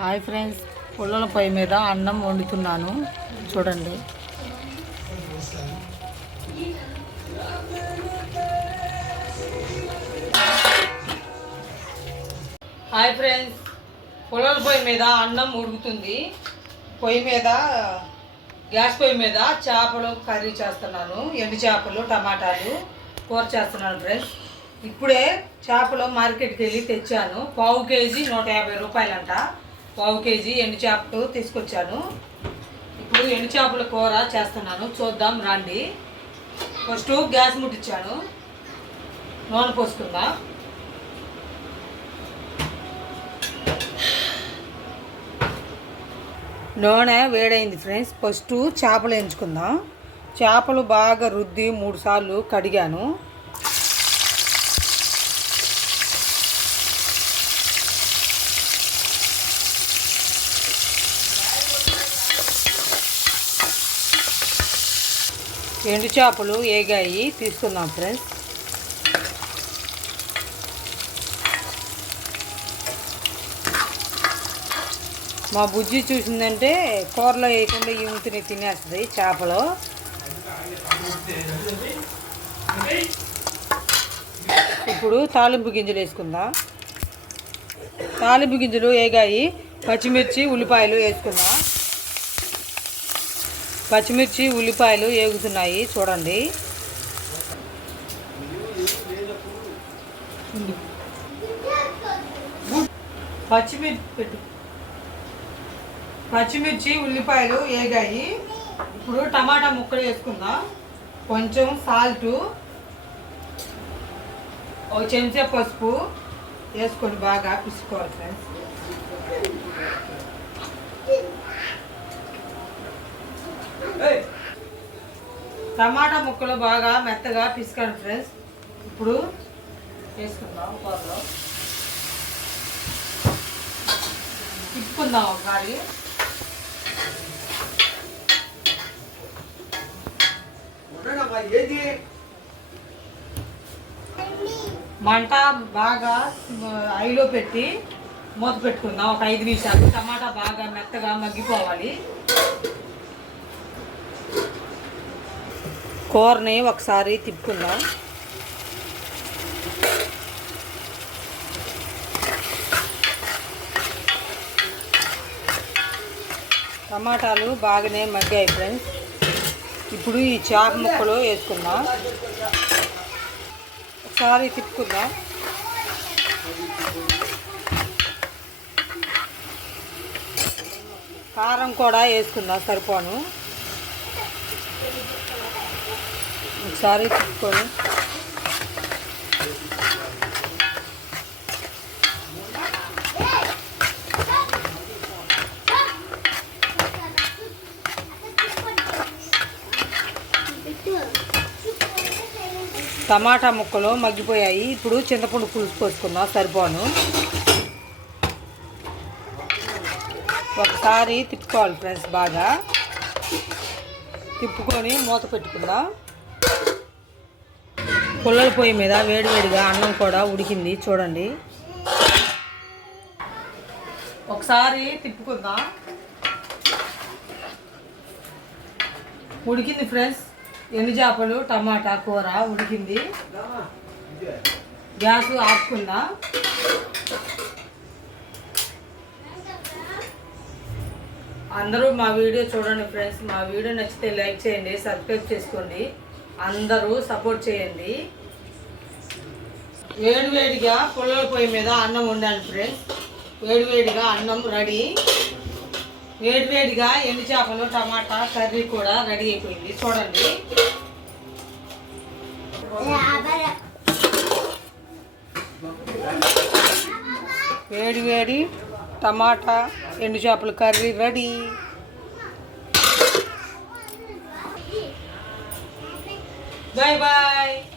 Hi friends పుల్లల పొయ్యి మీద అన్నం వండుతున్నాను. చూడండి. హాయ్ ఫ్రెండ్స్ పుల్లల పొయ్యి మీద అన్నం ఉడుకుతుంది పొయ్యి మీద గ్యాస్ పొయ్యి మీద చేపలు కర్రీ చేస్తున్నాను. ఎండు చేపలు టమాటాలు కూర చేస్తున్నాను ఫ్రెండ్స్. ఇప్పుడే చేపలు మార్కెట్కి వెళ్ళి తెచ్చాను. పావు కేజీ నూట యాభై రూపాయలంట. పావు కేజీ ఎండు చేపలు తీసుకొచ్చాను. ఇప్పుడు ఎండు చేపల కూర చేస్తున్నాను. చూద్దాం రండి. ఫస్ట్ గ్యాస్ ముట్టించాను నూనె పోసుకుందాం. నూనె వేడైంది ఫ్రెండ్స్. ఫస్ట్ చేపలు ఎంచుకుందాం. చేపలు బాగా రుద్ది మూడు సార్లు కడిగాను. ఎండు చేపలు ఏగాయి తీసుకుందాం ఫ్రెండ్స్. మా బుజ్జి చూసిందంటే కూరలో వేయకుండా ఈముతిని తినేస్తుంది చేపలు. ఇప్పుడు తాలింపు గింజలు వేసుకుందాం. తాలింపు గింజలు ఏగాయి పచ్చిమిర్చి ఉల్లిపాయలు వేసుకుందాం. పచ్చిమిర్చి ఉల్లిపాయలు ఏగుతున్నాయి. చూడండి. పచ్చిమిర్చి పెట్టు. పచ్చిమిర్చి ఉల్లిపాయలు ఏగాయి. ఇప్పుడు టమాటా ముక్కలు వేసుకుందాం. కొంచెం సాల్ట్ ఒక చెంచా పసుపు వేసుకొని బాగా పిసుకోవాలి ఫ్రెండ్స్ టమాటా ముక్కలు బాగా మెత్తగా పిసుకండి ఫ్రెండ్స్ ఇప్పుడు వేసుకుందాం కూరలో తిప్పుకుందాం ఒకసారి. మంట బాగా ఐలో పెట్టి మూత పెట్టుకుందాం. ఒక ఐదు నిమిషాలు. టమాటా బాగా మెత్తగా మగ్గిపోవాలి. కూరని ఒకసారి తిప్పుకుందాం. టమాటాలు బాగానే మగ్గాయి ఫ్రెండ్స్. ఇప్పుడు ఈ చేప ముక్కలు వేసుకుందాం. ఒకసారి తిప్పుకుందాం. కారం కూడా వేసుకుందాం సరిపోను. ఒకసారి చుట్టుకొని టమాటా ముక్కలు మగ్గిపోయాయి. ఇప్పుడు చింతపండు పులుసు పోసుకుందాం సరిపోను. ఒకసారి తిప్పుకోవాలి ఫ్రెండ్స్ బాగా. తిప్పుకొని మూత పెట్టుకుందాం. పుల్లల పొయ్యి మీద వేడివేడిగా అన్నం కూడా ఉడికింది. చూడండి. ఒకసారి తిప్పుకుందాం? ఉడికింది ఫ్రెండ్స్. ఎండు చేపలు? టమాటా కూర ఉడికింది. గ్యాస్ ఆపుకుందా? అందరూ మా వీడియో చూడండి ఫ్రెండ్స్. మా వీడియో నచ్చితే లైక్ చేయండి సబ్స్క్రైబ్ చేసుకోండి. అందరూ సపోర్ట్ చేయండి. వేడివేడిగా పుల్లల పొయ్యి మీద అన్నం వండాను ఫ్రెండ్స్. వేడివేడిగా అన్నం రెడీ. వేడివేడిగా ఎండు చేపలు టమాటా కర్రీ కూడా రెడీ అయిపోయింది. చూడండి. వేడి వేడి టమాటా ఎండు చేపల కర్రీ రెడీ. Bye bye